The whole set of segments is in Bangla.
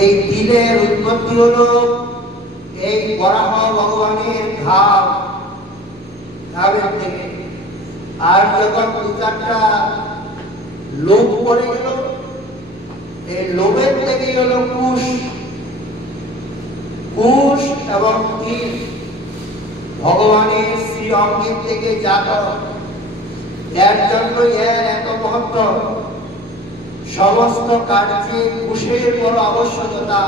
এই তিলের উৎপত্তি হলো এই বরাহ ভগবানের ঘাবের থেকে। আর যখন দু চারটা লোভ পড়ে গেল, এই লোভের থেকেই হলো কুশ এবং তিল ভগবানের শ্রী অঙ্গের থেকে জাত। এর জন্য এর এত মহত্ব। সমস্ত কার্যে কুশের বড় আবশ্যকতা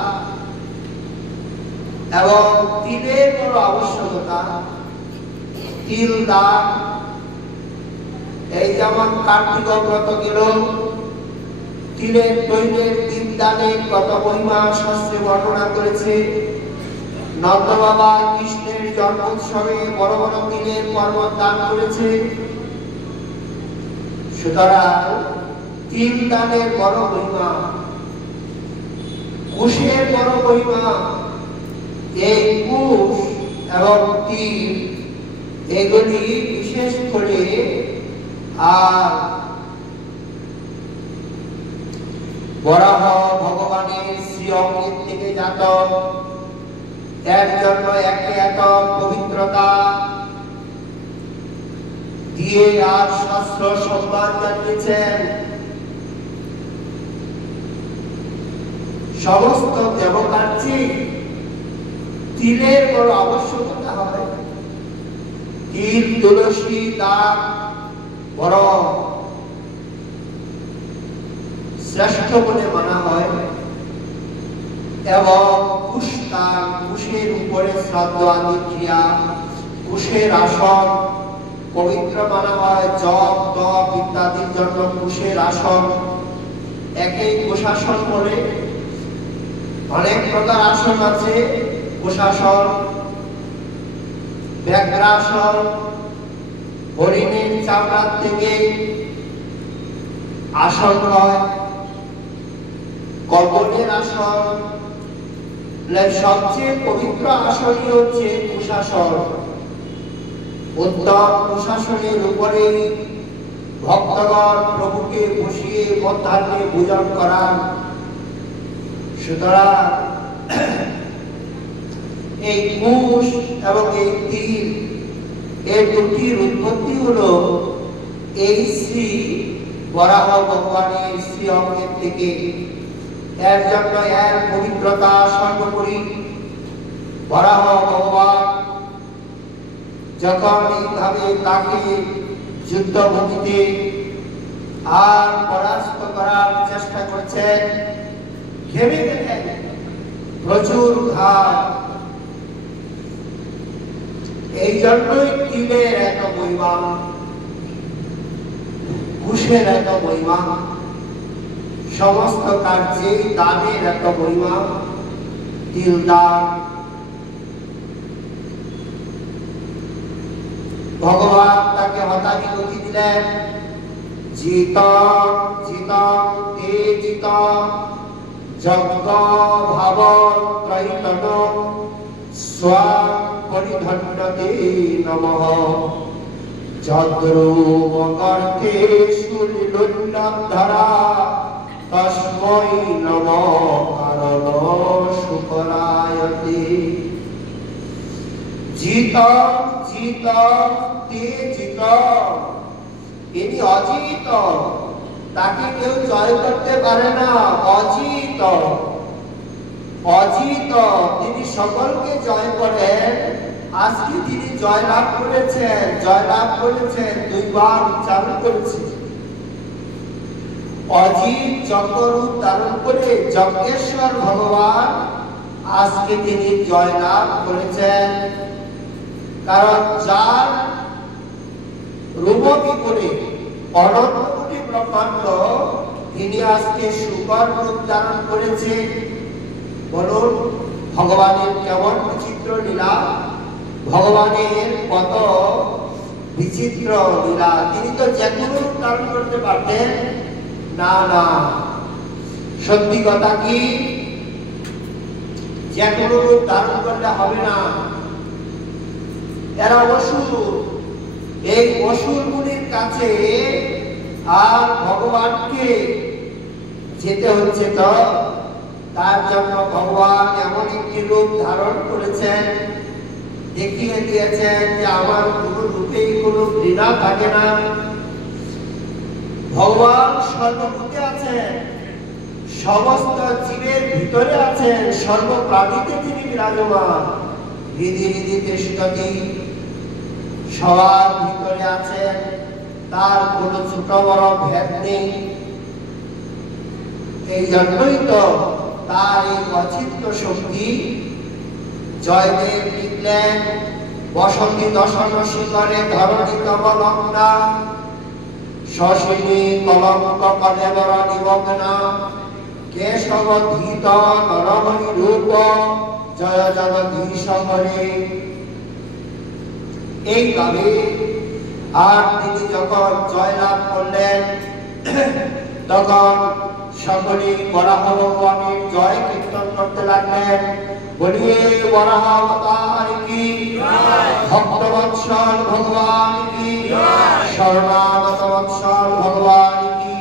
এবং তিলের বড় আবশ্যকতা। তিল দান, এই যেমন কার্তিক ব্রত গেল, তিলের তৈলের তিল দানের কত মহিমা শাস্ত্রে বর্ণনা করেছে। নন্দ বাবা কৃষ্ণের জন্ম উৎসবে বড় বড় তিলের পর্বত দান করেছে। সুতরাং তিল দানের বড় মহিমা, কুশের বড় মহিমা। এই কুশ এবং তিল এগুলি বিশেষ করে আর বরাহ ভগবানের শ্রী অঙ্গের থেকে জাত। এর জন্য একে এত পবিত্রতা দিয়ে আর শাস্ত্র সম্মান জানিয়েছেন। সমস্ত দেবকার্যে তিলের বড় আবশ্যকতা হয়। তিল তুলসী দান বড় শ্রেষ্ঠ বলে মানা হয় এবং কুশদান, কুশের উপরে শ্রাদ্ধ আদি ক্রিয়া, কুশের আসন পবিত্র মানা হয়। জপ তপ ইত্যাদির জন্য কুশের আসন, একই কুশাসন বলে। অনেক প্রকার আসন আছে। কুশাসন, ব্যাঘ্রাসন, হরিণের চামড়ার থেকে আসন হয়। কবরের আসন, সবচেয়ে পবিত্র আসনই হচ্ছে কুশাসন। উত্তম কুশাসনের উপরে ভক্তগণ প্রভুকে বসিয়ে মধ্যাহ্নে পূজন করান। সুতরাং এই কুশ এবং এই তিল এর দুটির উৎপত্তি হলো এই শ্রী বরাহ ভগবানের শ্রী অঙ্গের থেকে। এর জন্য এর পবিত্রতা সর্বোপরি। বরাহ ভগবান যখন এইভাবে তাকে যুদ্ধভূমিতে আর পরাস্ত করার চেষ্টা করছেন, ঘেমে গেলেন, প্রচুর ঘাম। এই জন্যই তিলের এত মহিমা, কুশের এত মহিমা, সমস্ত কার্যে দানের এত মহিমা। তিল দান ভগবান তাকে হতাশি গতি দিলেন। জিতং জিতং তে জিতং যজ্ঞ ভাব ত্রৈতন স্বাং পরিধন্যতে নমঃ যদ্রূপগর্থেষু লীলোল্লব্ধরা তস্मै নমঃ কারণ শুকরায়তে। জিতং জিতং তে জিতং, ইনি অজিত, তাকে কেউ জয় করতে পারে না। অজিত, অজিত, তিনি সকলকে জয় করেন। আজকে তিনি জয়লাভ করেছেন, জয়লাভ করেছেন, দুইবার উচ্চারণ করেছেন। অজিত যজ্ঞরূপ ধারণ করে যজ্ঞেশ্বর ভগবান আজকে তিনি জয়লাভ করেছেন। কারণ যার রূপী করে অনন্ত কোটি ব্রহ্মাণ্ড, তিনি আজকে শুকর রূপ ধারণ করেছে। বলুন ভগবানের কেমন বিচিত্র লীলা, ভগবানের কত বিচিত্র লীলা। তিনি তো যে কোনো রূপ ধারণ করতে পারতেন না। না, সত্যি কথা কি, যে কোনো রূপ ধারণ করলে হবে না। এরা অসুর, এই অসুরগুলির কাছে আর ভগবানকে যেতে হচ্ছে। তো তার জন্য ভগবান এমন একটি রূপ ধারণ করেছেন, দেখিয়ে দিয়েছেন যে আমার কোনো রূপেই কোনো ঘৃণা থাকে না। ভগবান সর্বভূতে আছেন, সমস্ত জীবের ভিতরে আছেন, সর্বপ্রাণীতে তিনি বিরাজমান। হৃদি হৃদি তিষ্ঠতি, সবার ভিতরে আছেন, তার কোনো ছোট বড় ভেদ নেই। এই জন্যই তো তার এই অচিন্ত শক্তি জয়দেব লিখলেন, বসতি দশন শিখরে ধরণী কমলগ্না, শশিনী কলঙ্ক কলেবর নিমগ্না, কেশব ধীত নরমণি রূপ জয় জগদীশ হরে। এইভাবে আর তিনি যখন জয়লাভ করলেন, তখন সকলেই বরাহ ভগবানের জয় কীর্তন করতে লাগলেন। বলিয়ে বরাহ অবতার কি, ভক্তবৎসল ভগবান কি, শরণাগত বৎসল ভগবান কি,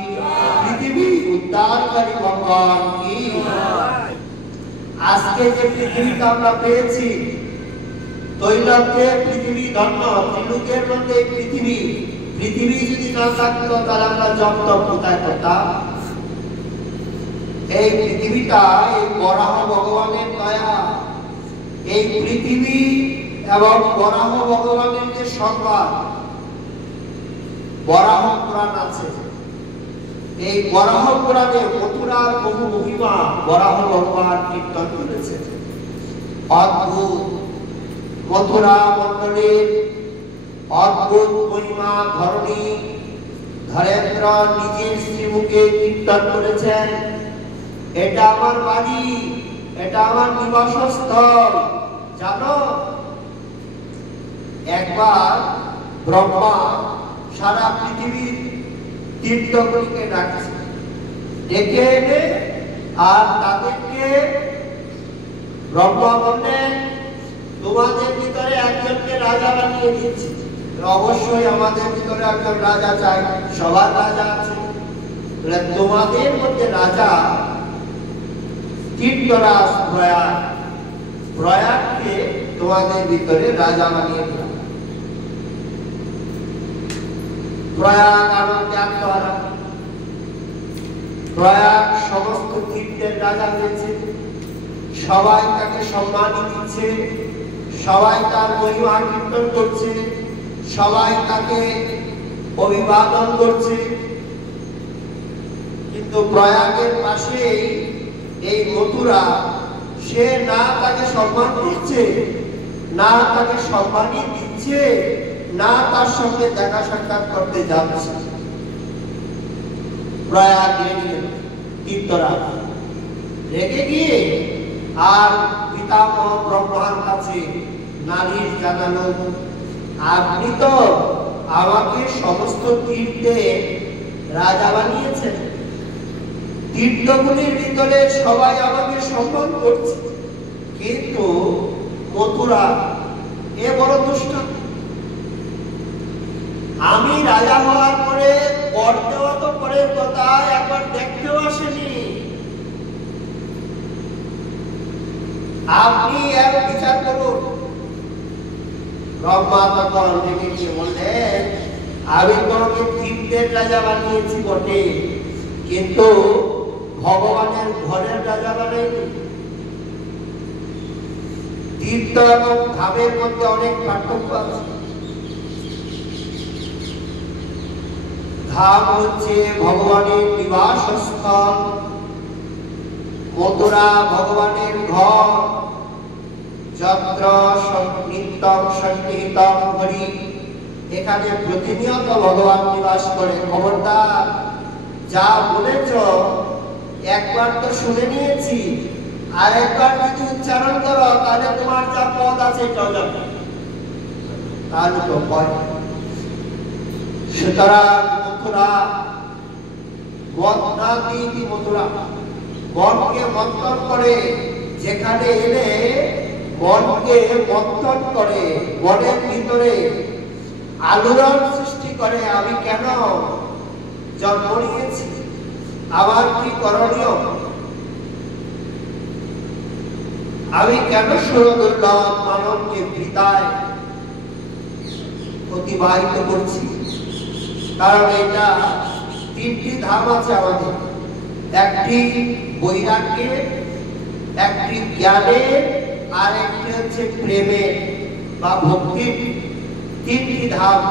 পৃথিবী উদ্ধারকারী ভগবান কি। আজকে যে পৃথিবীটা আমরা পেয়েছি, তৈলকে পৃথিবী ধন্য, ত্রিলোকের মধ্যে পৃথিবী যদি না থাকতো তাহলে আমরা জপ্ত কোথায় করতাম? এই পৃথিবীটা এই বরাহ ভগবানের দয়া। এই পৃথিবী এবং বরাহ ভগবানের যে সংবাদ, বরাহ পুরাণ আছে, এই বরাহ পুরাণে মথুরার বহু মহিমা বরাহ ভগবান কীর্তন করেছে। অদ্ভুত মথুরা মন্ডলের অদ্ভুত মহিমা ধরণী ধরেন্দ্র নিজের শ্রীমুখে কীর্তন করেছেন। এটা আমার বাড়ি, এটা আমার নিবাসস্থল। জানো, একবার ব্রহ্মা সারা পৃথিবীর তীর্থগুলিকে ডাকছে, ডেকে এনে আর তাদেরকে ব্রহ্মা বললেন, তোমাদের ভিতরে একজনকে রাজা বানিয়ে দিচ্ছি। অবশ্যই আমাদের ভিতরে একজন রাজা চাই, সবার রাজা আছে। তোমাদের মধ্যে রাজা তীর্থরাজ প্রয়াগ, প্রয়াগকে তোমাদের ভিতরে রাজা বানিয়ে দিলাম। প্রয়াগ আনন্দে আত্মহারা, প্রয়াগ সমস্ত তীর্থের রাজা হয়েছে, সবাই তাকে সম্মান দিচ্ছে, সবাই তার মহিমা কীর্তন করছে, সবাই তাকে অভিবাদন করছে। কিন্তু প্রয়াগের পাশেই এই মথুরা, সে না তাকে সম্মান দিচ্ছে, না তাকে সম্মানই দিচ্ছে, না তার সঙ্গে দেখা সাক্ষাৎ করতে যাচ্ছে। প্রয়াগ তীর্থরাজ রেগে গিয়ে আর পিতামহ ব্রহ্মার কাছে নালিশ জানালো, আপনি তো আমাকে সমস্ত তীর্থে রাজা বানিয়েছেন, তীর্থগুলির ভিতরে সবাই আমাকে সম্মান করছে, কিন্তু মথুরা এ বড় দুষ্ট। আমি রাজা হওয়ার পরে বর দেওয়া তো পরের কথা, একবার দেখতেও আসেনি। আপনি এর বিচার করুন। ব্রহ্মা তখন ডেকে বললেন, আমি তোমাকে তীর্থের রাজা বানিয়েছি বটে, কিন্তু ভগবানের ঘরের রাজা বানাইনি। তীর্থ এবং ধামের মধ্যে অনেক পার্থক্য আছে। ধাম হচ্ছে ভগবানের নিবাসস্থল, মথুরা ভগবানের ঘর। যত্র নিত্যং সন্নিহিতং হরি, এখানে প্রতিনিয়ত ভগবান নিবাস করে। খবরদার, যা বলেছ একবার তো শুনে নিয়েছি, আর একবার যদি উচ্চারণ করো তাহলে তোমার যা পদ আছে এটাও যাবে, তাহলে তো ভয়। সুতরাং মথুরা মদ না দিয়ে মথুরা মনকে মন্থন করে, যেখানে এলে মনকে মন্থন করে, মনের ভিতরে আলোড়ন সৃষ্টি করে, আমি কেন জন্ম নিয়েছি, আমার কি করণীয়। আমি কেন সুরদুর্লভ মানবকে বৃথায় অতিবাহিত করছি? কারণ এটা তিনটি ধাপ আছে আমাদের, একটি বৈরাগ্যের, একটি জ্ঞানের, আর একটি হচ্ছে প্রেমের বা ভক্তির। তিনটি ধাপ।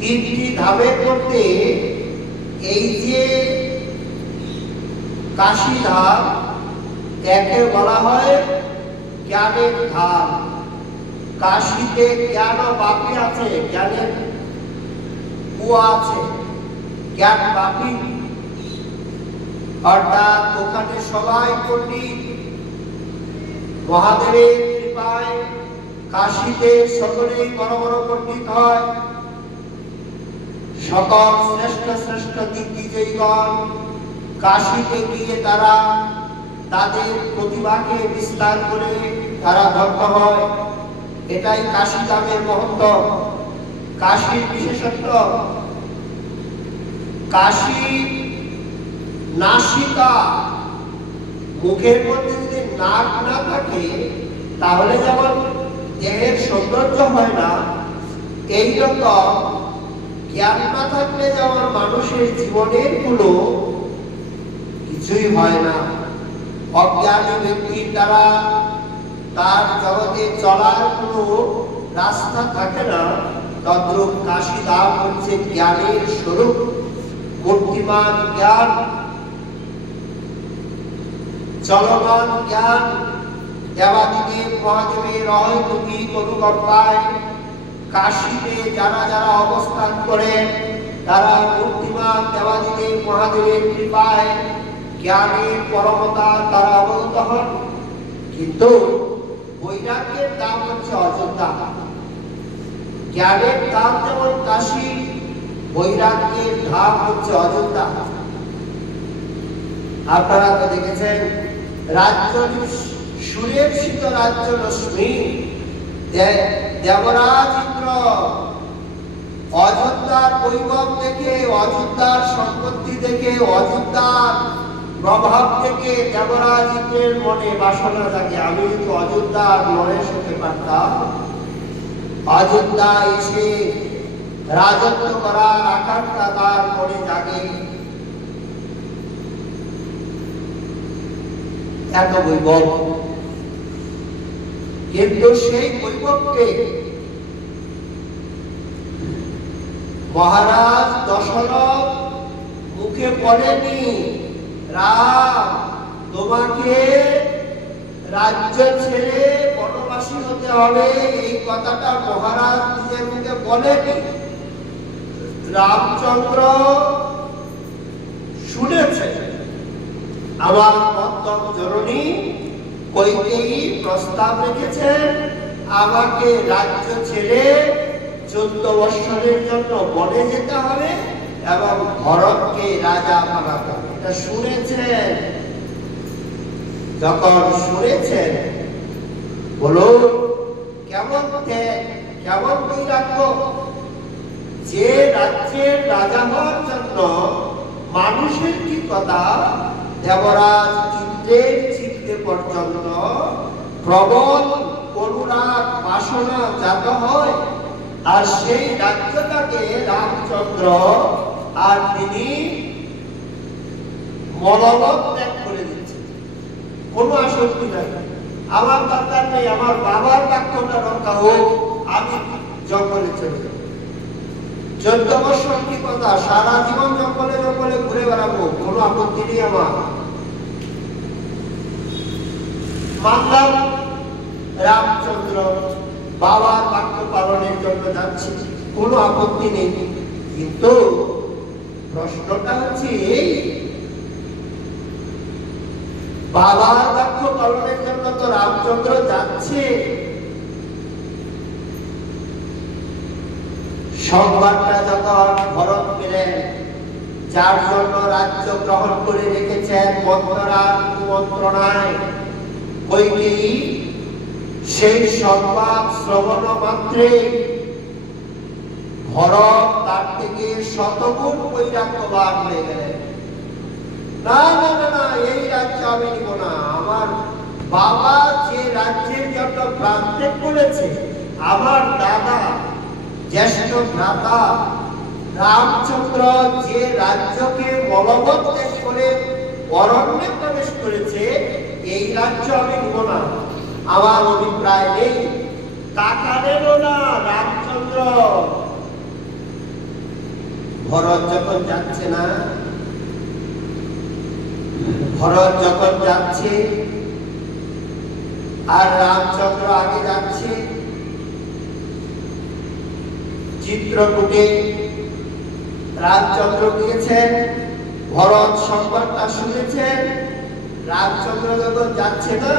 তিনটি ধাপের মধ্যে এই যে কাশী ধাপ, একে বলা হয় জ্ঞানের ধাপ। কাশীতে জ্ঞান বাপি আছে, জ্ঞানের কুয়া আছে, জ্ঞান বাপি, অর্থাৎ ওখানে সবাই পণ্ডিত। মহাদেবের কৃপায় কাশীতে সকলেই বড় বড় পণ্ডিত হয়। সকল শ্রেষ্ঠ শ্রেষ্ঠ দিগ্বিজয়ীগণ কাশীতে গিয়ে তারা তাদের প্রতিভাকে বিস্তার করে তারা ধন্য হয়। এটাই কাশী ধামের মহত্ব, কাশীর বিশেষত্ব। কাশী নাসিকা, মুখের মধ্যে যদি নাক না থাকে তাহলে যেমন দেহের সৌন্দর্য হয় না, এইরকম জ্ঞান না থাকলে যেমন মানুষের জীবনের কোনো কিছুই হয় না। অজ্ঞানী ব্যক্তির দ্বারা তার জগতে চলার কোনো রাস্তা থাকে না। তদ্রূপ কাশী ধাম হচ্ছে জ্ঞানের স্বরূপ, মূর্তিমান জ্ঞান, চলমান জ্ঞান। দেবাদিদেব মহাদেবের অহৈতুকী অনুকম্পায় কাশীতে যারা যারা অবস্থান করেন তারা মূর্তিমান দেবাদিদেব মহাদেবের কৃপায় জ্ঞানের পরমতা তারা অবগত হন। কিন্তু বৈরাগ্যের দাম হচ্ছে অযোধ্যা। জ্ঞানের দাম যেমন কাশী, বৈরাগ্যের ধাম হচ্ছে অযোধ্যা। আপনারা তো দেখেছেন রাজ্য সুরের শীত রাজ্য রশ্মি, দেবরাজ ইন্দ্র অযোধ্যার বৈভব দেখে, অযোধ্যার সম্পত্তি দেখে, অযোধ্যার প্রভাব থেকে দেবরাজ ইন্দ্রের মনে বাসনা জাগে, আমি যদি অযোধ্যার নরেশ হতে পারতাম, অযোধ্যা এসে রাজত্ব করার আকাঙ্ক্ষা তার মনে জাগে। এত বৈভব, কিন্তু সেই বৈভবকে মহারাজ দশরথ মুখে বলেনি, রাম তোমাকে রাজ্য ছেড়ে বনবাসী হতে হবে, এই কথাটা মহারাজ নিজের মুখে বলেনি। রামচন্দ্র শুনেছে, আমার মধ্যম জননী কইকেয়ী প্রস্তাব রেখেছেন আমাকে রাজ্য ছেড়ে 14 বৎসরের জন্য বনে যেতে হবে এবং ভরতকে রাজা বানাতে হবে। এটা শুনেছেন। যখন শুনেছেন, বলুন কেমন ত্যাগ, কেমন বৈরাগ্য! যে রাজ্যের রাজা হওয়ার জন্য মানুষের কি কথা দেবরাজ ইন্দ্রের চিত্তে পর্যন্ত প্রবল করুণার বাসনা জাত হয়, আর সেই রাজ্যটাকে রামচন্দ্র আর তিনি মনোবল ত্যাগ করে দিচ্ছেন। কোনো আসক্তি নাই, আমার দরকার নেই, আমার বাবার বাক্যটা রক্ষা হোক, আমি জঙ্গলে চলে যাব। 14 বছর কি কথা, সারা জীবন জঙ্গলে জঙ্গলে ঘুরে বেড়াবো, কোনো আপত্তি নেই আমার। মানলাম রামচন্দ্র বাবার বাক্য পালনের জন্য যাচ্ছে, কোনো আপত্তি নেই। কিন্তু প্রশ্নটা হচ্ছে এই, বাবার বাক্য পালনের জন্য তো রামচন্দ্র যাচ্ছে, সংবাদটা যখন ভরত পেলেন, যার জন্য রাজ্য গ্রহণ করে রেখেছেন মন্ত্রণার কুমন্ত্রণায় কইকেয়ী, সেই সংবাদ শ্রবণ মাত্রে ভরত তার থেকে শতগুণ বৈরাগ্যবান হয়ে গেলেন। না না না না, এই রাজ্য আমি নিব না, আমার বাবা যে রাজ্যের জন্য প্রাণত্যাগ করেছে, আমার দাদা জ্যেষ্ঠ ভ্রাতা রামচন্দ্র যে রাজ্যকে বলবৎ করে অরণ্যে প্রবেশ করেছে, এই রাজ্য আমি নিব না। আমার অভিপ্রায় নেই, কাকারেরও না, রামচন্দ্র। ভরত যখন যাচ্ছে না, ভরত যখন যাচ্ছে আর রামচন্দ্র আগে যাচ্ছে, চিত্রকূটে রামচন্দ্র গিয়েছেন, ভরত সংবাদটা শুনেছেন। রামচন্দ্র যখন যাচ্ছে না,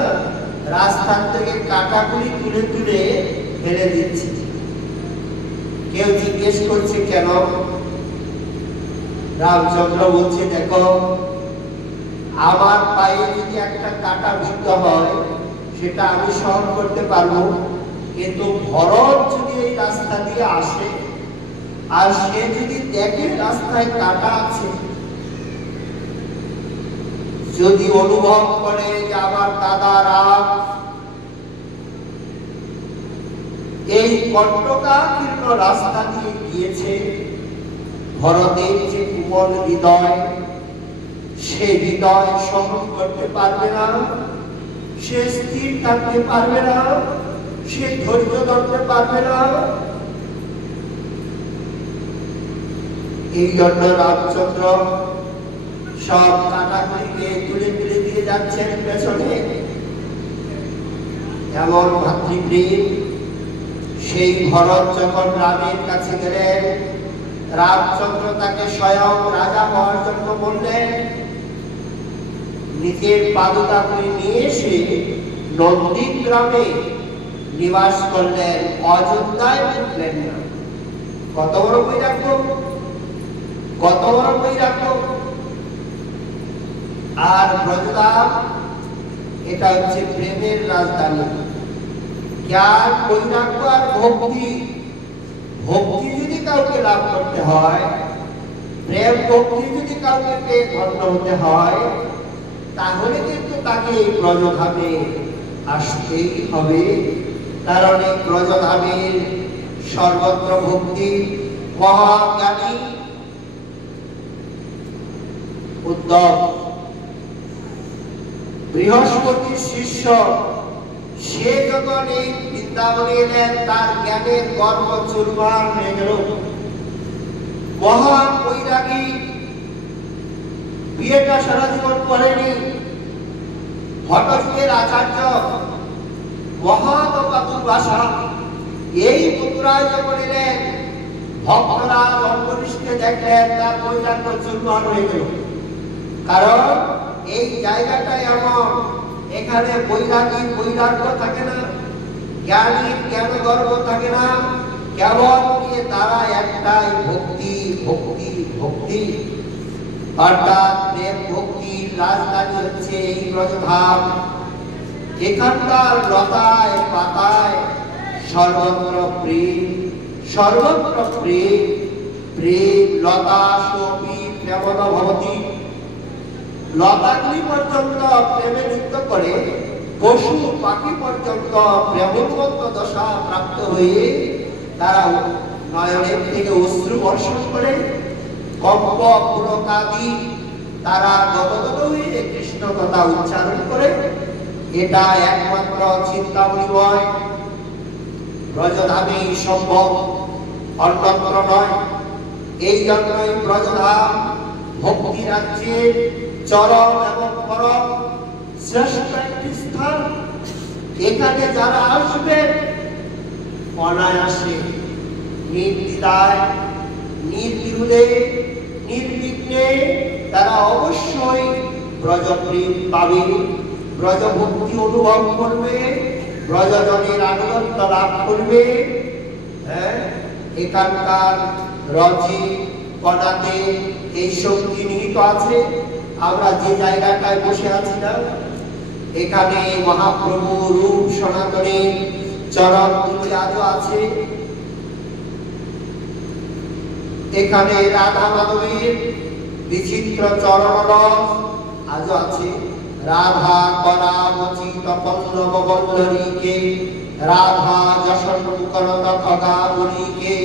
রাস্তার থেকে কাটাকুড়ি তুলে তুলে ফেলে দিচ্ছে। কেউ জিজ্ঞেস করছে কেন? রামচন্দ্র বলছে, দেখো, আমার পায়ে যদি একটা কাটা বিদ্ধ হয় সেটা আমি সহন করতে পারবো, কিন্তু ভরত যদি এই রাস্তা দিয়ে আসে আর সে যদি দেখে রাস্তায় কাটা আছে, যদি অনুভব করে যে আমার দাদা রাম এই কণ্টকাকীর্ণ রাস্তা দিয়ে গিয়েছে, ভরতের যে কোমল হৃদয়, সে হৃদয় সহন করতে পারবে না, সে স্থির থাকতে পারবে না, সে ধৈর্য ধরতে পারবে না। এই জন্য রামচন্দ্র সব কাটাকুড়িকে তুলে তুলে দিয়ে যাচ্ছেন পেছনে। এমন ভাতৃপ্রেম। সেই ভরত যখন রামের কাছে গেলেন, রামচন্দ্র তাকে স্বয়ং রাজা হওয়ার জন্য বললেন। নিজের পাদুকাগুলি নিয়ে এসে নন্দীগ্রামে নিবাস করলেন, অযোধ্যায় উঠলেন না। কত বড় বৈরাগ্য, কত বড় বৈরাগ্য! আর ব্রজধাম, এটা হচ্ছে প্রেমের রাজধানী। জ্ঞান, বৈরাগ্য আর ভক্তি। ভক্তি যদি কাউকে লাভ করতে হয়, প্রেম ভক্তি যদি কাউকে পেয়ে ধন্য হতে হয়, তাহলে কিন্তু তাকে এই ব্রজধামে আসতেই হবে। কারণ এই ব্রজধামের সর্বত্র ভক্তি। মহাজ্ঞানী উদ্ধব বৃহস্পতির শিষ্য, সে যখন এই বৃন্দাবনে এলেন, তার জ্ঞানের গর্ব চুরমার হয়ে গেল। মহান বৈরাগী, বিয়েটা সারা জীবন করেনি। ভট্টযুগের আচার্য, মহাতপাতুর ভাষা, এই মথুরায় যখন এলেন, ভক্তরা অম্বরীশকে দেখলেন, তার বৈরাগ্য চুরমার হয়ে গেল। কারণ এই জায়গাটা এমন, এখানে বৈরাগীর বৈরাগ্য থাকে না, জ্ঞানীর জ্ঞান গর্ব থাকে না, কেবল নিয়ে তারা একটাই ভক্তি, ভক্তি, ভক্তি। অর্থাৎ প্রেম ভক্তির রাজধানী হচ্ছে এই ব্রজধাম। এখানকার লতায় পাতায় সর্বত্র প্রেম, সর্বত্র প্রেম। প্রেম লতা সোপি প্রেমদ ভবতি। লতাগুলি পর্যন্ত প্রেমে লিপ্ত করে, পশু পাখি পর্যন্ত প্রেমোন্মত্ত দশা প্রাপ্ত হয়ে তারা নয়নের থেকে অশ্রু বর্ষণ করে, কম্প পুলকাদি তারা গদগদ হয়ে কৃষ্ণ কথা উচ্চারণ করে। এটা একমাত্র চিন্তামণিময় ব্রজধামেই সম্ভব, অন্যত্র নয়। এই জন্যই ব্রজধাম ভক্তি রাজ্যের চরম এবং পরম শ্রেষ্ঠ একটি স্থান। এখানে যারা আসবে অনায়াসে, নির্দ্বিধায়, নির্বিরোধে, নির্বিঘ্নে তারা অবশ্যই ব্রজপ্রেম পাবে, ব্রজভক্তি অনুভব করবে, ব্রজজনের আনন্দ লাভ করবে। এখানকার রথে কণাতে এই শক্তি নিহিত আছে। আমরা যে জায়গাটায় বসে আছি না, এখানে মহাপ্রভু রূপ সনাতনের চরণ দুটি আজও আছে। এখানে রাধা মাধবের বিচিত্র চরণ আজও আছে। রাধা করাবচিত পল্লব বল্লরীকে, রাধা যশন করত খগাবলীকে,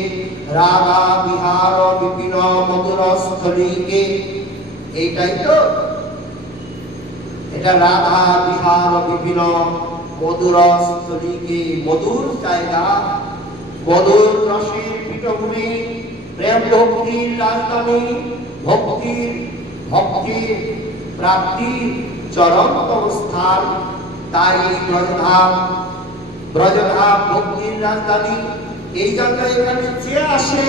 রাধা বিহার বিপিন মধুর স্থলীকে। এইটাই তো, এটা রাধা বিহার বিপিন মধুর স্থলীকে, মধুর জায়গা, মধুর রসের পীঠভূমি, প্রেম ভক্তির রাজধানী, ভক্তির প্রাপ্তির চরমতম স্থান। তাই ব্রজধাম ভক্তির রাজধানী। এই জন্য এখানে যে আসে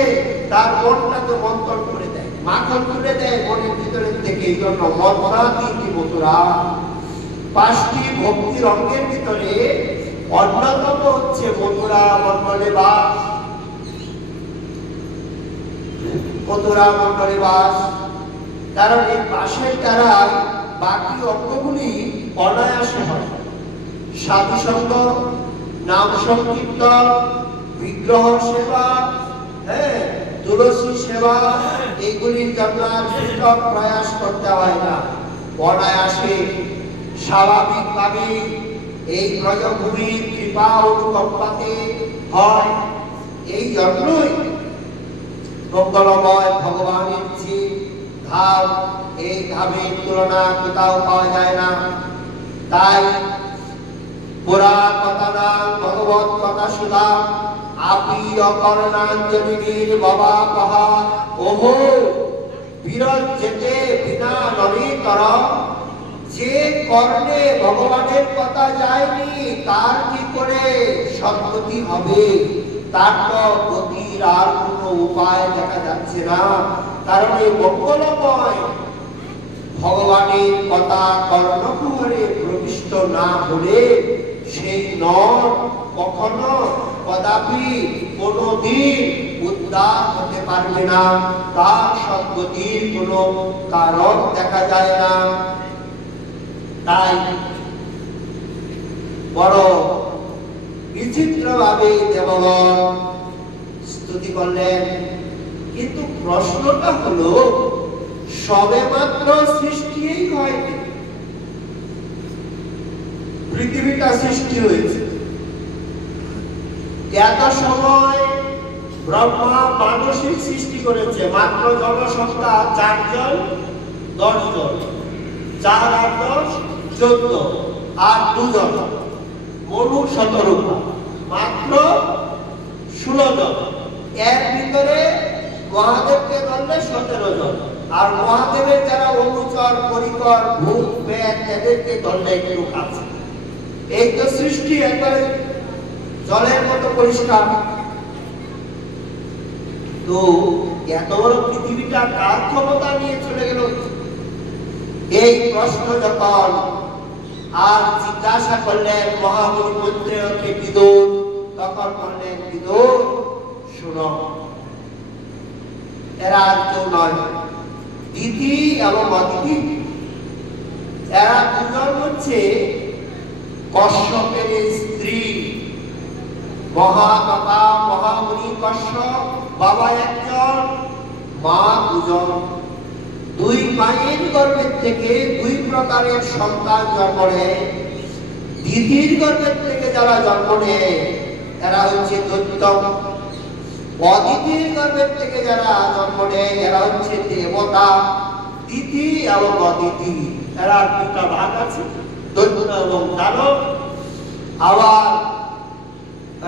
তার মনটাকে মন্থন করে দেয়, মাখন তুলে দেয় মনের ভিতরের থেকে। এই জন্য মথুরা 3টি মথুরা, 5টি ভক্তির অঙ্গের ভিতরে অন্যতম হচ্ছে মথুরা মণ্ডলে বাস। মথুরা মণ্ডলে বাস, কারণ এই বাসের দ্বারা বাকি অঙ্গগুলি অনায়াসে হয়। সাধু সঙ্গ, নাম সংকীর্তন, বিগ্রহ সেবা, তুলসী সেবা, এইগুলির জন্য প্রয়াস করতে হয় না। অনায়াসে স্বাভাবিকভাবে এই ব্রজভূমির কৃপা অনুকম্পাতে হয়। এই জন্যই মঙ্গলময় ভগবানের যে ধাম, এই ধামের তুলনা কোথাও পাওয়া যায় না। তাই পুরা কথা ভগবত কথা সুধা আপি অকর্ণাঞ্জলির বাবা কহা, ওহো বিরজ যেতে বিনা নরি তর। যে কর্ণে ভগবানের কথা যায়নি তার কি করে সদ্গতি হবে? তার তো গতির আর কোনো উপায় দেখা যাচ্ছে না। কারণ এই মঙ্গলময় ভগবানের কথা কর্ণকুহরে প্রবিষ্ট না হলে সেই নর কখনো কদাপি কোনদিন উদ্ধার হতে পারবে না। তার সদ্গতির কোনো কারণ দেখা যায় না। তাই বড় বিচিত্র ভাবে দেবগণ স্তুতি করলেন। কিন্তু প্রশ্নটা হলো, সবে মাত্র সৃষ্টিই হয়নি, পৃথিবীটা সৃষ্টি হয়েছে। এত সময় ব্রহ্মা মানসিক সৃষ্টি করেছে, মাত্র জনসংখ্যা 4 জন 10 জন, 4 আর 10 14, আর 2 জন মনু 17, মাত্র 16 জন। এর ভিতরে মহাদেবকে ধরলে 17 জন, আর মহাদেবের যারা অনুচর পরিকর ভূত প্রেত এদেরকে ধরলে একটু কাছে। এই তো সৃষ্টি একবারে জলের মতো পরিষ্কার। তো এত বড় পৃথিবীটা কার ক্ষমতা নিয়ে চলে গেল? এই প্রশ্ন যখন আর জিজ্ঞাসা করলেন মহামুনি মৈত্রেয়কে বিদুর, তখন বললেন, বিদুর শুনো, এরা আর কেউ নয়, দিতি এবং অদিতি। এরা দুজন হচ্ছে কশ্যপের স্ত্রী, মহামাতা মহামুনি কশ্যপ। বাবা একজন, মা দুজন। 2 মায়ের গর্ভের থেকে 2 প্রকারের সন্তান জন্ম নেয়। দিদির গর্ভের থেকে যারা জন্ম নেয় এরা হচ্ছে দৈত্য। অদিতির গর্ভের থেকে যারা জন্ম নেয় এরা হচ্ছে দেবতা। দিতি এবং অদিতি এরা 2টা ভাগ আছে, দৈত্য এবং দানব। আবার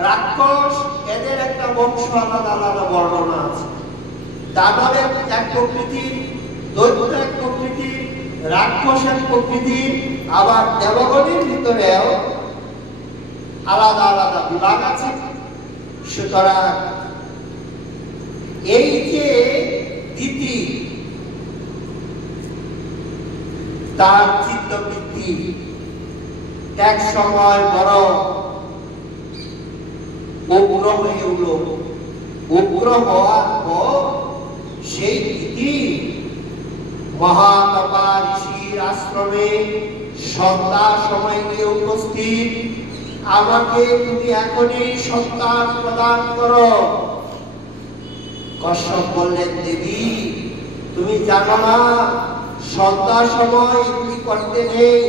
রাক্ষস, এদের একটা বংশ আলাদা আলাদা বর্ণনা আছে। দানবের এক প্রকৃতির, দৈত্য এক প্রকৃতির, রাক্ষস এক প্রকৃতির। আবার দেবগণের ভিতরেও আলাদা আলাদা বিভাগ আছে। সুতরাং এই যে দিতি, তার চিত্তবৃত্তি এক সময় বড় উগ্র হয়ে উঠল। উগ্র হওয়ার পর সেই দিতি মহাতপা ঋষির আশ্রমে সন্ধ্যার সময় গিয়ে উপস্থিত। আমাকে তুমি এখনই সন্তান প্রদান করো। কশ্যপ বললেন, দেবী তুমি জানো না সন্ধ্যার সময় এগুলি করতে নেই।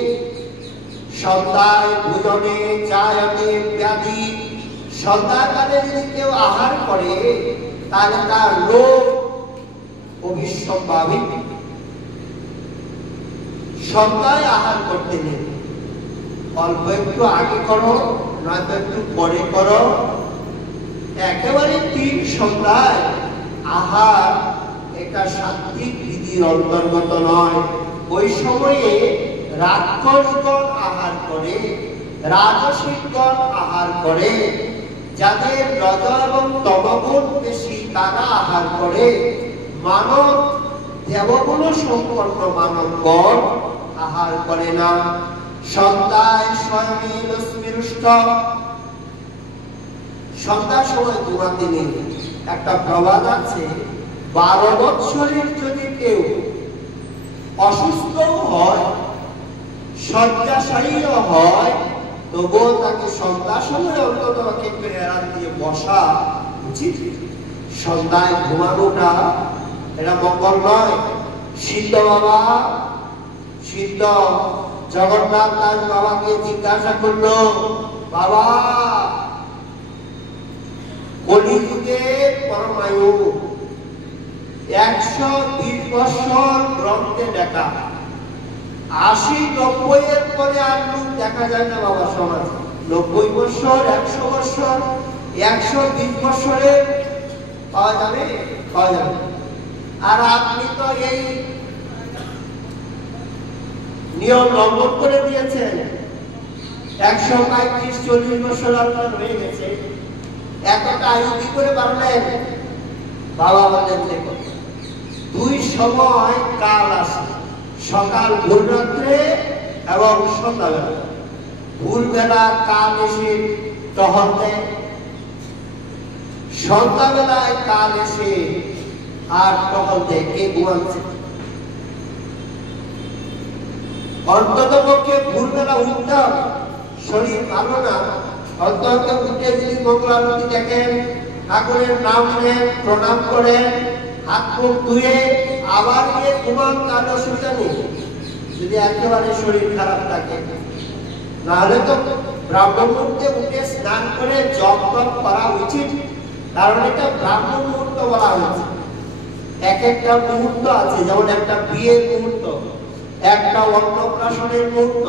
সন্ধ্যায় ভোজনে চায়তে ব্যাধি, সন্ধ্যাকালে যদি কেউ আহার করে তাহলে তার রোগ অভিসম্ভাবী। সন্ধ্যায় আহার করতে নেই, অল্প একটু আগে করো, নয়তো একটু পরে করো। একেবারে তিন সন্ধ্যায় আহার এটা সাত্বিক বিধির অন্তর্গত নয়। ওই সময়ে রাক্ষসগণ আহার করে, রাজসিকগণ আহার করে, যাদের রজ এবং তমগুণ বেশি তারা আহার করে। মানব দেবগুণ সম্পন্ন মানবগণ আহার করে না। সন্ধ্যায় স্বয়ংস্মিষ্ট, সন্ধ্যার সময় ঘুমাতে নেই। একটা প্রবাদ আছে, 12 বৎসরের যদি কেউ অসুস্থ হয়, শয্যাশায়ী হয়, তবুও তাকে সন্ধ্যার সময় অন্তত একটু এড়ান দিয়ে বসা উচিত। সন্ধ্যায় ঘুমানোটা এটা মঙ্গল নয়। সিদ্ধ বাবা, সিদ্ধ জগন্নাথ দাস বাবাকে জিজ্ঞাসা করলো, বাবা কলিযুগে পরমায়ু 120 বছর গ্রন্থে দেখা, 80-90 এর পরে আর লোক দেখা যায় না বাবা সমাজে। 90 বছর, 100 বছর, 120 বছরে পাওয়া যাবে, পাওয়া যাবে। আর আপনি তো এই নিয়ম লঙ্ঘন করে দিয়েছেন। 135-40 বছর আপনার হয়ে গেছে, এতটা আয়ু কি করে বাড়লেন? বাবা বলেন, দেখো দুই সময় কাল আসে, সকাল ভোররাত্রে এবং সন্ধ্যাবেলা। ভোরবেলা কাল এসে টহল দেয়, সন্ধ্যাবেলায় কাল এসে আর টহল দেয়। কে ঘুমাচ্ছে? অন্তত পক্ষে ভোরবেলা উঠতাম, শরীর ভালো না, অন্তত উঠে যদি মঙ্গলারতি দেখেন, ঠাকুরের নাম নেন, প্রণাম করেন, হাত মুখ ধুয়ে আবার গিয়ে ঘুমান, তার অসুবিধা নেই। যদি একেবারে শরীর খারাপ থাকে, নাহলে তো ব্রাহ্মণ মুহূর্তে উঠে স্নান করে জপ তপ করা উচিত। কারণ এটা ব্রাহ্মণ মুহূর্ত বলা হয়েছে। এক একটা মুহূর্ত আছে, যেমন একটা বিয়ের মুহূর্ত, একটা অন্নপ্রাশনের মুহূর্ত,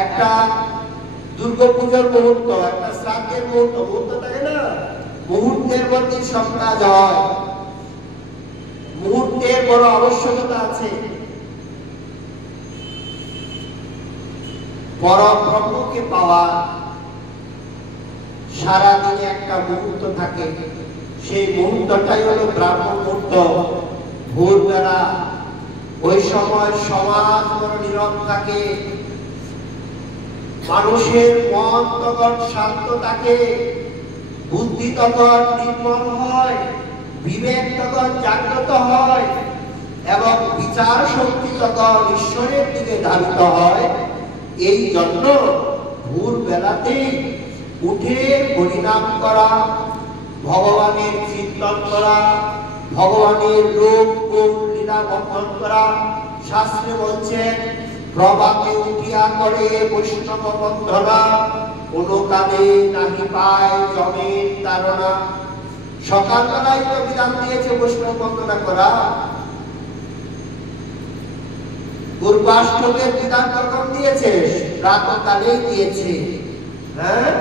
একটা দুর্গাপূজার মুহূর্ত, একটা শ্রাদ্ধের মুহূর্ত। মুহূর্ত থাকে না, মুহূর্তের মধ্যে সব কাজ হয়। মুহূর্তের বড় আবশ্যকতা আছে। পরব্রহ্মকে পাওয়া সারাদিনে একটা মুহূর্ত থাকে, সেই মুহূর্তটাই হলো ব্রাহ্ম মুহূর্ত, ভোরবেলা। ওই সময় সমাজ বড় নীরব থাকে, মানুষের মন তখন শান্ত থাকে, বুদ্ধি তখন নির্মল হয়, বিবেক তখন জাগ্রত হয় এবং বিচার শক্তি তখন ঈশ্বরের দিকে ধাবিত হয়। এই জন্য ভোরবেলাতে উঠে হরিনাম করা, ভগবানের চিন্তন করা, ভগবানের রূপ গুণ লীলা বন্ধন করা। শাস্ত্রে বলছেন, প্রভাতে উঠিয়া করে বৈষ্ণব বন্ধনা, কোন কালে নাহি পায় জমের তারা। সকালবেলায় তো বিধান দিয়েছে বৈষ্ণব বন্দনা করা, পূর্বাষ্টকের বিধান কখন দিয়েছে? প্রাতঃকালেই দিয়েছে। হ্যাঁ,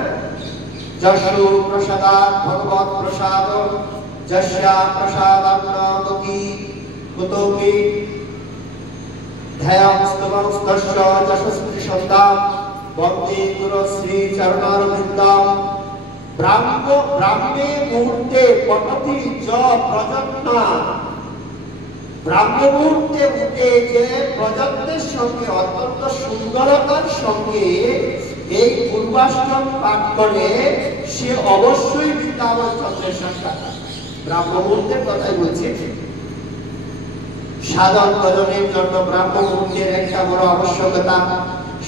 যশো প্রসাদাৎ ভগবৎ প্রসাদ, যস্যা প্রসাদান্ন গতি কুতোপি ধ্যায়ং স্তবং স্তস্য যশস্তি সন্তাম বন্দে গুরু শ্রী চরণারবিন্দম। ব্রাহ্মে মুহূর্তে পঠতি য প্রযত্না। ব্রাহ্ম মুহূর্তে উঠে যে প্রযত্নের সঙ্গে, অত্যন্ত সুন্দরতার সঙ্গে এই পূর্বাষ্টক পাঠ করে, সে অবশ্যই বৃন্দাবন চন্দ্রের সাক্ষাৎ। ব্রাহ্ম মুহূর্তের কথাই বলছে। সাধন ভজনের জন্য ব্রাহ্ম মুহূর্তের একটা বড় আবশ্যকতা,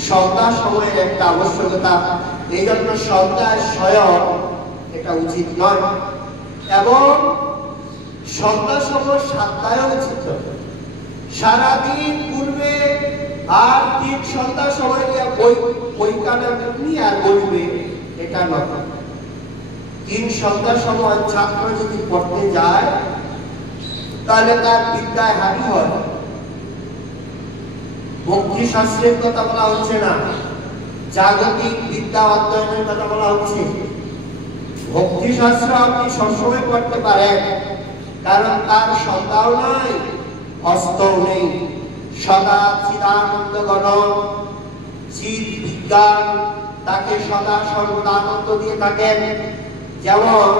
সন্ধ্যা সময়ের একটা আবশ্যকতা। এই জন্য সন্ধ্যায় স্বয়ং এটা উচিত নয়, এবং সন্ধ্যা সময় সাতটায় উচিত। সারাদিন পূর্বে আর ঠিক সন্ধ্যার সময় বই কাটা নিয়ে আর বলবে, এটা নয়। তিন সন্ধ্যার সময় ছাত্র যদি পড়তে যায় তাহলে তার বিদ্যায় হানি হয়। ভক্তি শাস্ত্রের কথা বলা হচ্ছে না, জাগতিক বিদ্যা অধ্যয়নের কথা বলা হচ্ছে। ভক্তি শাস্ত্র আপনি সবসময় পড়তে পারেন, কারণ তার সন্ধ্যাও নাই, অস্তও নেই। সদা চিদানন্দ গণ চিদ বিজ্ঞান তাকে সদা সর্বদা আনন্দ দিয়ে থাকেন। যেমন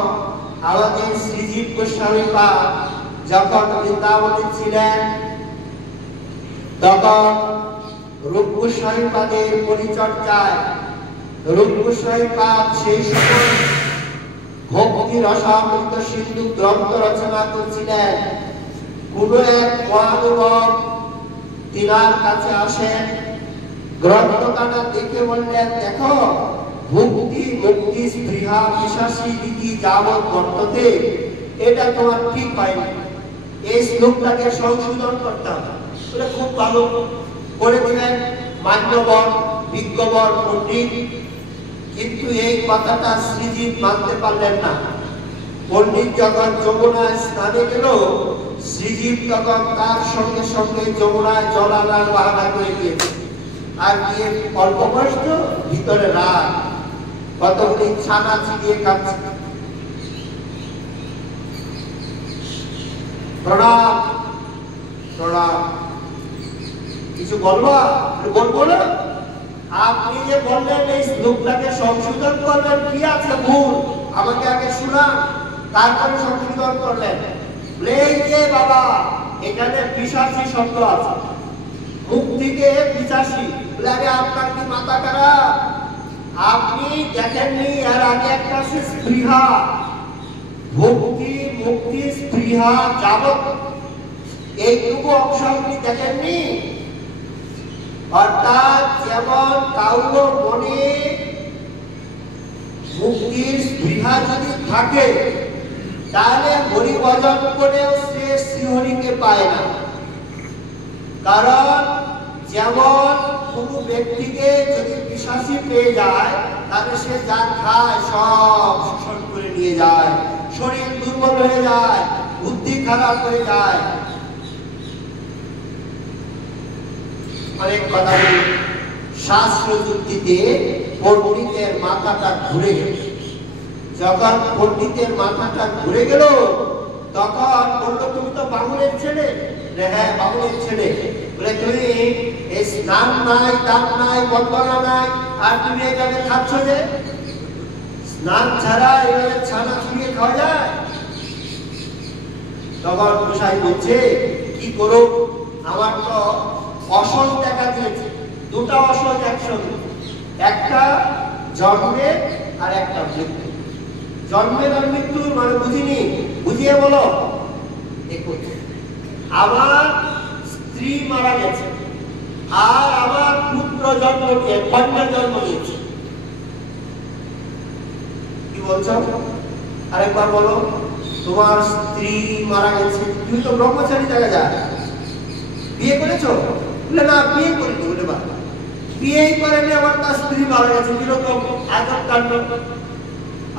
আমাদের শ্রীজীব গোস্বামী পাদ যখন বৃন্দাবনে ছিলেন, তখন রূপ গোস্বামী পাদের পরিচর্যায় রূপ গোস্বামী পাদ সেই সময় ভক্তি রসামৃত সিন্ধু গ্রন্থ রচনা করছিলেন। কোন এক মহানুভব তিনার কাছে আসেন, গ্রন্থখানা দেখে বললেন, দেখো, ভক্তি মুক্তি স্পৃহা পিশাচী রীতি যাবৎ বর্ততে, এটা তোমার ঠিক হয়নি, এই শ্লোকটাকে সংশোধন করতে হবে। বলে খুব ভালো করে দিলেন মান্যবর বিজ্ঞবর পণ্ডিত। কিন্তু এই কথাটা শ্রীজীব মানতে পারলেন না। পণ্ডিত যখন যমুনায় স্নানে গেল, শ্রীজীব তখন তার সঙ্গে সঙ্গে যমুনায় জল আনার বাহানা করে দিয়েছে। আর গিয়ে অল্প বয়স তো, ভিতরে রাত, কতগুলি ছানা ছিটিয়ে খাচ্ছে। প্রণাম প্রণাম, কিছু বলবো? বলবো না। আপনি যে বললেন এই শ্লোকটাকে সংশোধন করবেন, কি আছে ভুল আমাকে আগে শোনান, তারপরে সংশোধন করলেন। এই যে বাবা, এখানে পিশাচী শব্দ আছে, মুখ থেকে পিশাচী। বলে আপনার কি মাথা খারাপ? আপনি দেখেননি এর আগে একটা আছে স্পৃহা, ভক্তি মুক্তি স্পৃহা যাবৎ, এইটুকু অংশ আপনি দেখেননি? অর্থাৎ যেমন কাউর মনে মুক্তির স্পৃহা যদি থাকে, তাহলে হরি ভজন করেও সে শ্রীহরিকে পায় না। কারণ যেমন কোন ব্যক্তিকে যদি পিশাচী পেয়ে যায়, তাহলে সে যা খায় সব শোষণ করে নিয়ে যায়, শরীর দুর্বল হয়ে যায়, বুদ্ধি খারাপ হয়ে যায়। অনেক কথা বলি, শাস্ত্র যুক্তিতে পণ্ডিতের মাথাটা ঘুরে গেল। যখন পণ্ডিতের মাথাটা ঘুরে গেল, তখন বললো, তুমি তো বামুনের ছেলে। হ্যাঁ, বামুনের ছেলে। বলে তুমি এই স্নান নাই, দান নাই, বন্দনা নাই, আর তুমি এইভাবে খাচ্ছ যে? স্নান ছাড়া এইভাবে ছানা ছুঁড়িয়ে খাওয়া যায়? তখন গোসাই বলছে, কি করো, আমার তো অসৎ দেখা দিয়েছে, দুটা অসৎ একসঙ্গে, একটা জন্মের আর একটা মৃত্যু। জন্মের আর মৃত্যু মানে বুঝিনি, বুঝিয়ে বলো। দেখো, আমার স্ত্রী মারা গেছে, আর আমার পুত্র জন্ম নিয়ে, কন্যা জন্ম নিয়েছে। কি বলছো? আরেকবার বলো। তোমার স্ত্রী মারা গেছে, তুমি তো ব্রহ্মচারী দেখা যায়, বিয়ে করেছো? বলে না, বিয়ে করিনি। বলে বা, বিয়েই করেনি, আমার তার স্ত্রী মারা গেছে, কিরকম আজব কাণ্ড।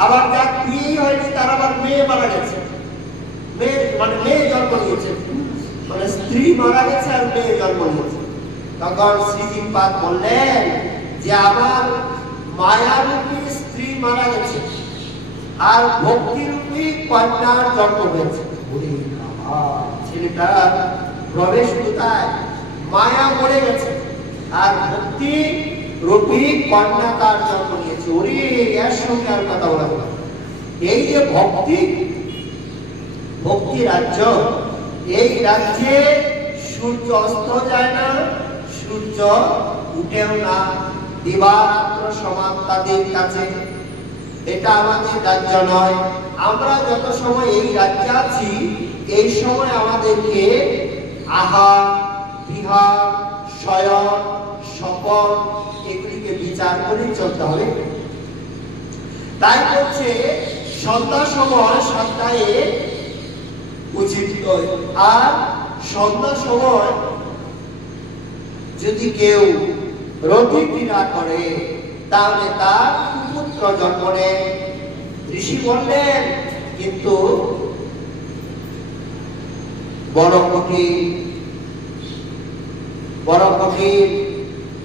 আবার যার বিয়েই হয়নি, তার আবার মেয়ে মারা গেছে, মেয়ে মানে মেয়ে জন্ম নিয়েছে, মানে স্ত্রী মারা গেছে আর মেয়ে জন্ম নিয়েছে। তখন শ্রীজীব পাদ বললেন যে আমার মায়ারূপী স্ত্রী মারা গেছে আর ভক্তিরূপী কন্যার জন্ম হয়েছে। ছেলেটার প্রবেশ কোথায়? মায়া মরে গেছে আর ভক্তি রূপী কন্যা তার জন্ম নিয়েছে। ওরে, এর সঙ্গে আর কথা বলা যাবে। এই যে ভক্তি, ভক্তি রাজ্য, এই রাজ্যে সূর্য অস্ত যায় না, সূর্য উঠেও না, দিবারাত্র সমান তাদের কাছে। এটা আমাদের রাজ্য নয়। আমরা যত সময় এই রাজ্যে আছি, এই সময় আমাদেরকে আহার বিহার শয়ন স্বপন এগুলিকে বিচার করে চলতে হবে। তাই হচ্ছে সন্ধ্যা সময় সন্ধ্যায় উচিত নয়, আর সন্ধ্যা সময় যদি কেউ রতি ক্রীড়া করে তাহলে তার পুত্র জন্ম নেয়। ঋষি বললেন, কিন্তু বড় কঠিন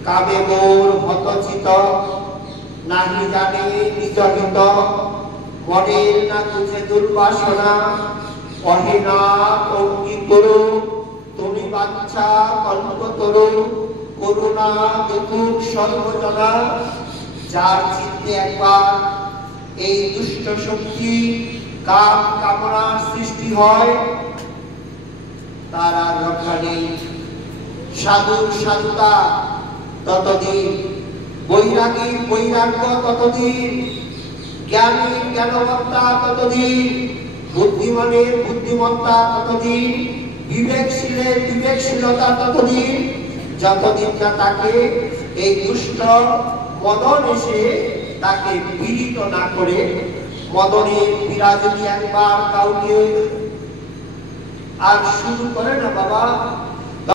কাবে মোর হতচিত, নাহি জানে নিজ হিত, মনের না তুঝে দুর্বাসনা, অহিনা অঙ্গি করু, তুমি বাচ্চা কল্পতরু, করুণা দুঃখ সর্বজনা। যার চিত্তে একবার এই দুষ্ট শক্তি কাম কামনার সৃষ্টি হয়, তার আর রক্ষা নেই। সাধুর সাধুতা ততদিন, বৈরাগীর বৈরাগ্য ততদিন, জ্ঞানীর জ্ঞানবত্তা ততদিন, বুদ্ধিমানের বুদ্ধিমত্তা ততদিন, বিবেকশীলের বিবেকশীলতা ততদিন, যতদিন না তাকে এই দুষ্ট মদন এসে তাকে পীড়িত না করে। মদনের পীড়া যদি একবার কাউকে আর শুরু করে না বাবা,